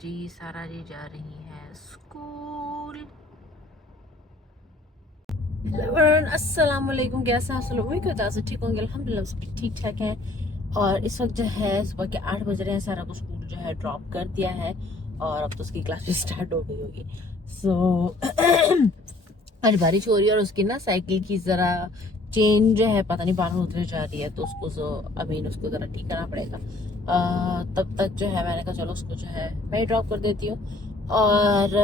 जी सारा जी जा रही हैं स्कूल। अस्सलाम वालेकुम, कैसे हैं आप सब? उम्मीद करता है ठीक होंगे। अल्हम्दुलिल्लाह सब ठीक ठाक है। और इस वक्त जो है सुबह के 8 बज रहे हैं। सारा को स्कूल जो है ड्रॉप कर दिया है और अब तो उसकी क्लासेस स्टार्ट हो गई होगी। आज बारिश हो रही है और उसकी ना साइकिल की ज़रा चेन जो है पता नहीं बार उतरे जा रही है, तो उसको अमीन उसको ज़रा ठीक करना पड़ेगा। तब तक जो है मैंने कहा चलो उसको जो है मैं ड्रॉप कर देती हूँ। और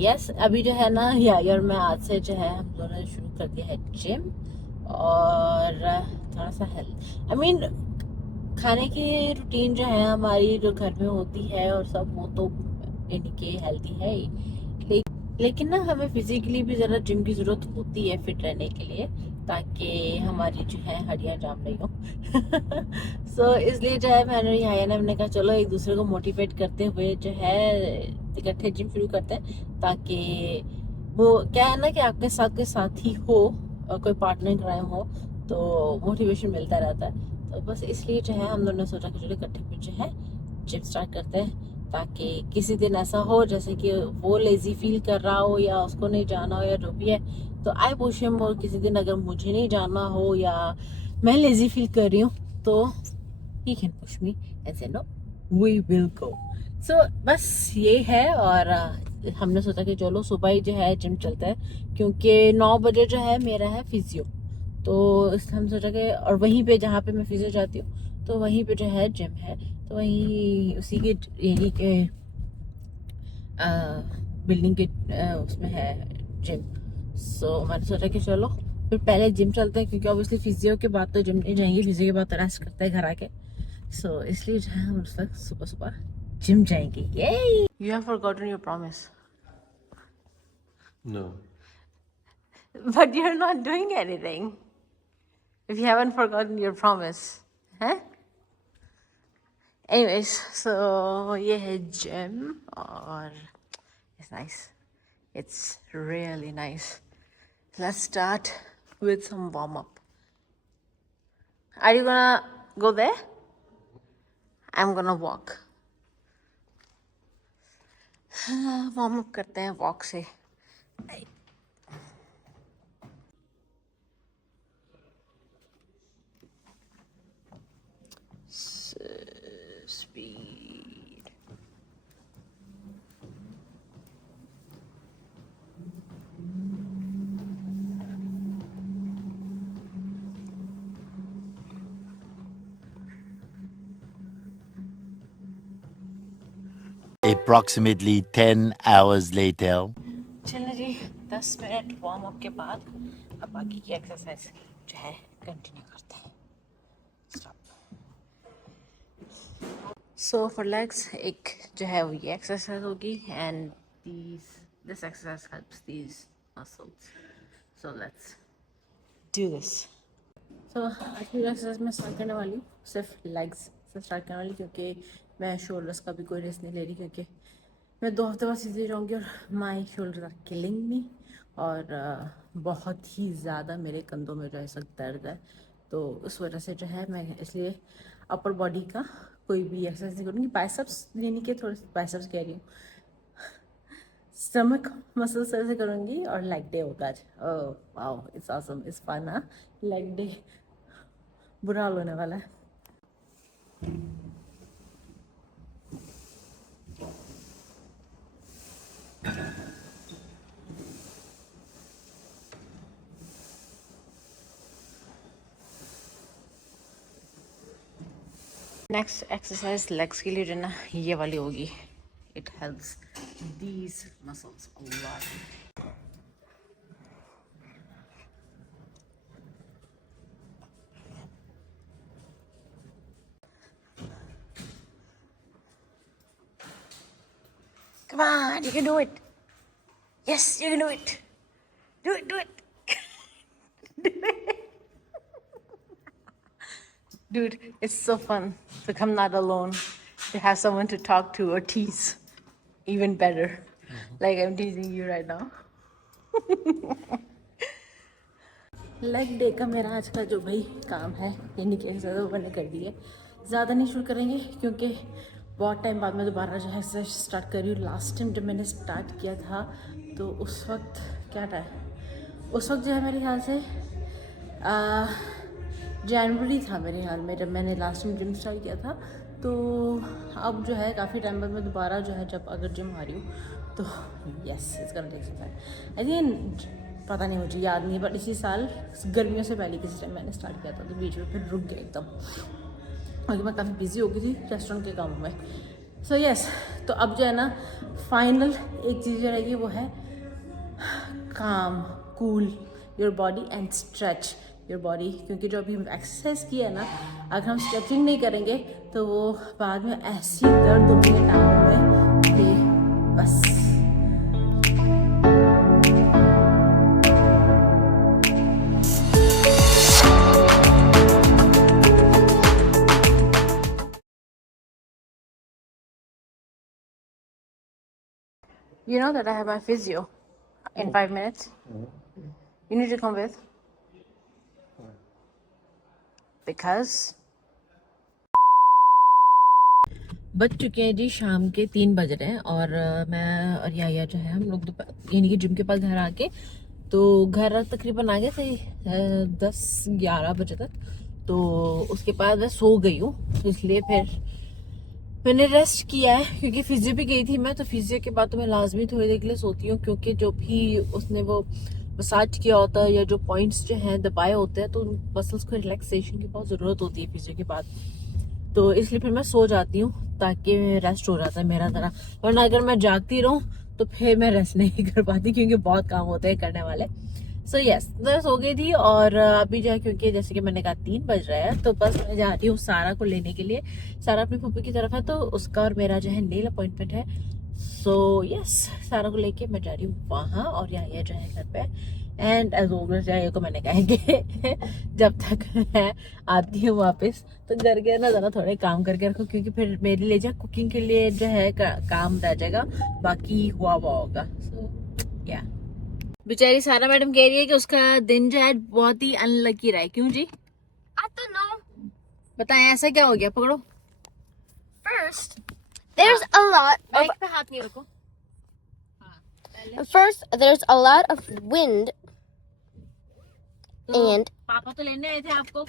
यस अभी जो है ना यार मैं आज से जो है हम दोनों ने शुरू कर दिया है जिम और थोड़ा सा हेल्थ खाने की रूटीन जो है हमारी जो घर में होती है और सब वो तो इनके हेल्दी है ही, लेकिन ना हमें फिजिकली भी ज़रा जिम की ज़रूरत होती है फिट रहने के लिए, ताकि हमारी जो है हड्डियां जाम नहीं हो। सो इसलिए जो है मैंने कहा चलो एक दूसरे को मोटिवेट करते हुए जो है इकट्ठे जिम शुरू करते हैं, ताकि वो क्या है ना कि आपके साथ कोई साथी हो और कोई पार्टनर क्राइम हो तो मोटिवेशन मिलता रहता है। तो बस इसलिए जो है हम दोनों ने सोचा कि चलो इकट्ठे फिर जो है जिम स्टार्ट करते हैं, ताकि किसी दिन ऐसा हो जैसे कि वो लेजी फील कर रहा हो या उसको नहीं जाना हो या जो भी है, तो आई पुश हिम। और किसी दिन अगर मुझे नहीं जाना हो या मैं लेजी फील कर रही हूँ तो he can push me and से नो वी विल गो। सो बस ये है। और हमने सोचा कि चलो सुबह ही जो है जिम चलते हैं, क्योंकि 9 बजे जो है मेरा है फिजियो। तो हम सोचा कि और वहीं पे जहाँ पे मैं फिजियो जाती हूँ तो वहीं पे जो है जिम है, तो वहीं उसी के यही के बिल्डिंग के उसमें है जिम। सो मैंने सोचा कि चलो फिर पहले जिम चलते हैं, क्योंकि ऑब्वियसली फिजियो के बाद तो जिम नहीं जाएंगे, फिजियो के बाद तो रेस्ट करते हैं घर आके। सो इसलिए जो है हम उस वक्त सुबह सुबह जिम जाएंगे। ये you have forgotten your promise. No. But you are not doing anything if you haven't forgotten your promise, huh? Anyways, so ये है gym और it's nice. It's really nice. Let's start with some warm up. Are you gonna go there? I'm gonna walk. Warm up करते हैं walk से। Speed. Approximately 10 hours later. चलो जी 10 minute warm up के बाद अब बाकी की एक्सरसाइज जो है कंटिन्यू करते हैं। सो फॉर लेग्स एक जो है वो ये एक्सरसाइज होगी and this exercise helps these muscles. So let's do this. So आज की एक्सरसाइज मैं स्टार्ट करने वाली हूँ सिर्फ लेग्स से स्टार्ट करने वाली, क्योंकि मैं शोल्डर्स का भी कोई रेस्ट नहीं ले रही, क्योंकि मैं 2 हफ्ते बाद सीधी रहूँगी और my shoulder are killing me. और बहुत ही ज़्यादा मेरे कंधों में जो है इस वक्त दर्द है, तो उस वजह से जो है मैं इसलिए अपर बॉडी का कोई भी एक्सरसाइज नहीं करूँगी। बाइसेप्स यानी कि थोड़े बाइसेप्स कह रही हूँ, स्टमक मसल से करूँगी और लेग डे होगा आज। Wow it's awesome, it's fun. हाँ लेग डे बुरा हाल होने वाला है। नेक्स्ट एक्सरसाइज लेग्स के लिए जो ना ये वाली होगी। It helps these muscles a lot. Come on, you can do it. Yes, you can do it. Do it, do it. Dude, it's so fun to come not alone, to have someone to talk to or tease. Even better. Like I'm teasing you right now. Leg day का मेरा आज का जो भाई काम है यानी कि एक्सरसाइज मैंने कर दी है। ज़्यादा नहीं शुरू करेंगे क्योंकि बहुत टाइम बाद मैं दोबारा जो है एक्सरसाइज स्टार्ट कर रही हूँ। लास्ट टाइम जब मैंने स्टार्ट किया था तो उस वक्त क्या था, उस वक्त जो है मेरे ख्याल से जनवरी था मेरे ख्याल में, जब मैंने लास्ट टाइम जिम स्टार्ट किया था। तो अब जो है काफ़ी टाइम बाद मैं दोबारा जो है जब अगर जिम आ रही हूँ तो yes it's gonna take some time. I think पता नहीं, मुझे याद नहीं, बट इसी साल गर्मियों से पहले किसी टाइम मैंने स्टार्ट किया था, तो बीच में फिर रुक गया एकदम क्योंकि मैं काफ़ी बिजी हो गई थी रेस्टोरेंट के कामों में। सो यस, तो अब जो है ना फाइनल एक चीज़ जो रहेगी वो है काम, cool your body and stretch your body, क्योंकि जो अभी एक्सरसाइज की है ना, अगर हम स्ट्रेचिंग नहीं करेंगे तो वो बाद में ऐसी दर्द होती है टांगों में कि बस। You know that I have my physio in 5 minutes. You need to come with. Because बज चुके हैं जी शाम के 3 बज रहे हैं और मैं और या जो है हम लोग यानी कि जिम के पास घर आके तो घर तकरीबन आ गए थे 10-11 बजे तक। तो उसके बाद मैं सो गई हूँ, इसलिए फिर मैंने रेस्ट किया है क्योंकि फिजियो भी गई थी मैं। तो फिजियो के बाद तो मैं लाजमी थोड़ी देर के लिए सोती हूँ, क्योंकि जो भी उसने वो मसाज किया होता है या जो पॉइंट्स जो हैं दबाए होते हैं तो उन मसल्स को रिलैक्सेशन की बहुत ज़रूरत होती है फिजियो के बाद। तो इसलिए फिर मैं सो जाती हूँ ताकि रेस्ट हो जाता है मेरा ज़रा, वरना अगर मैं जागती रहूँ तो फिर मैं रेस्ट नहीं कर पाती क्योंकि बहुत काम होते हैं करने वाले। सो यस, मैं सो गई थी और अभी जो है क्योंकि जैसे कि मैंने कहा 3 बज रहा है तो बस मैं जा रही हूँ सारा को लेने के लिए। सारा अपनी फूफी की तरफ है तो उसका और मेरा जो है नेल अपॉइंटमेंट है। सो यस, सारा को लेके मैं जा रही हूँ वहाँ और यहाँ जो है घर पे। एंड एज ऑलवेज ये को मैंने कहा है कि जब तक मैं आती हूँ वापस तो घर के ना ज़रा थोड़े काम करके रखो, क्योंकि फिर मेरे लिए जो कुकिंग के लिए जो है काम रह जाएगा, बाकी हुआ होगा। सो या बेचारी सारा मैडम कह रही है कि उसका दिन जो है बहुत ही अनलकी रहा है। क्यों जी? I don't know. बताएं ऐसा क्या हो गया? पकड़ो। First, there's a lot of. Bike पे हाथ नहीं रखो। First, there's a lot of wind, तो and पापा तो लेने आए थे आपको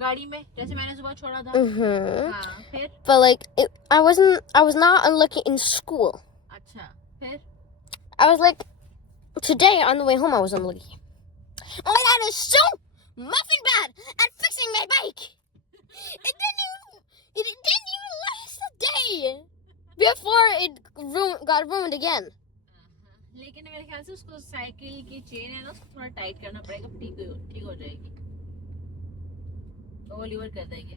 गाड़ी में, जैसे मैंने सुबह छोड़ा था। हाँ, फिर? but like I was not unlucky in school. अच्छा, फिर? I was like, today on the way home, I was unlucky. My dad is so muffin bad at fixing my bike. It didn't even last a day before it got ruined again. लेकिन मेरे ख्याल से उसको cycle की chain है ना, उसको थोड़ा टाइट करना पड़ेगा, ठीक हो जाएगी। वो लीवर कर देंगे।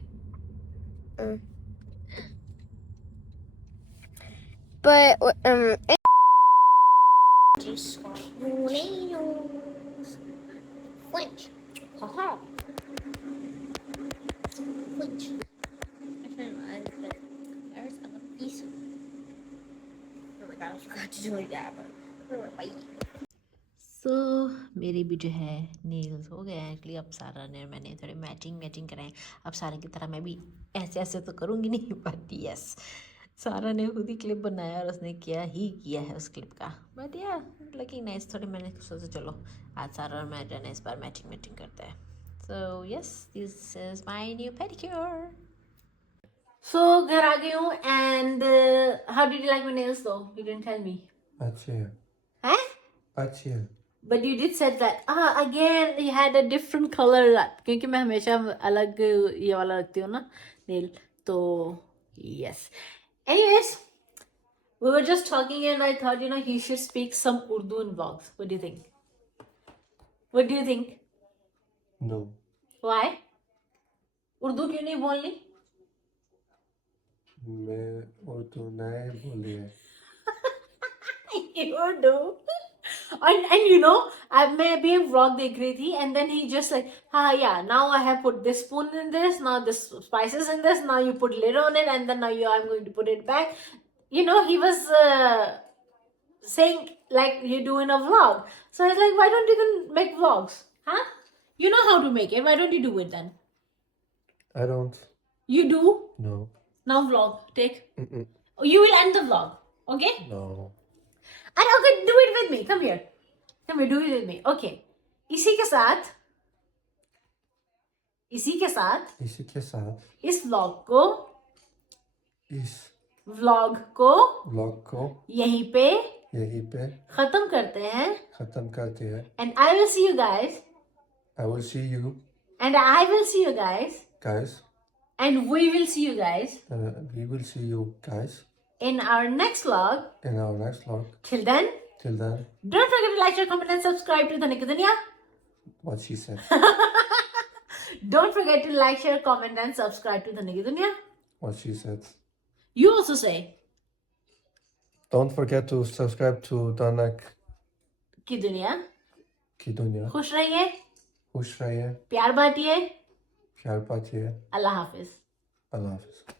But Flinch. Haha. Flinch. There's a piece. Oh my god, I forgot to do that. सो मेरे भी जो है नेल्स हो गए हैं एक्चुअली। अब सारा ने मैंने थोड़े मैचिंग कराए। अब सारा की तरह मैं भी ऐसे ऐसे तो करूँगी नहीं, बट यस सारा ने खुद ही क्लिप बनाया और उसने किया है उस क्लिप का। बट या लुकिंग नाइस। थोड़ी मैंने सोचा चलो आज सारा और मैं जो है इस बार मैचिंग करते हैं। So yes, this is my new pedicure. So घर आ गई हूँ and how did you like my nails though? You didn't tell me. अच्छे हैं। हैं? अच्छे हैं। But you did said that again you had a different color, क्योंकि मैं हमेशा अलग ये वाला रखती हूँ ना नेल, तो yes. Anyways, we were just talking and I thought he should speak some Urdu in vlogs. What do you think? What do you think? No. Why? Urdu क्यों नहीं बोलनी? मैं उर्दू नहीं बोली है। You do. And मैं अभी एक vlog देख रही थी and then he just like yeah, now I have put this spoon in this, now this spices in this, now you put lid on it and then now I'm going to put it back. He was saying like you do in a vlog. So I was like, why don't you then make vlogs? Huh? You know how to make it, why don't you do it then? I don't. You do? No. Now vlog. Take. Mm-mm. You will end the vlog. Okay? No. And okay, do it with me. Come here. Come here, do it with me. Okay. इसी के साथ इसी के साथ इस vlog को इस vlog को व्लॉग को यहीं पे यहीं पे खत्म करते हैं. खत्म करते हैं. And I will see you guys. I will see you And I will see you guys. guys. And we will see you guys We will see you guys in our next vlog. in our next vlog. Till then, Till then, don't forget to like, share, comment and subscribe to Dhanak Ki Duniya. what she said. Don't forget to like, share, comment and subscribe to Dhanak Ki Duniya. What she said. You also say Don't forget to subscribe to Dhanak Ki Duniya. Ki Duniya. खुश रहिए, खुश रहिए, प्यार बांटिए. प्यार बांटिए. अल्लाह हाफिज. Allah Hafiz.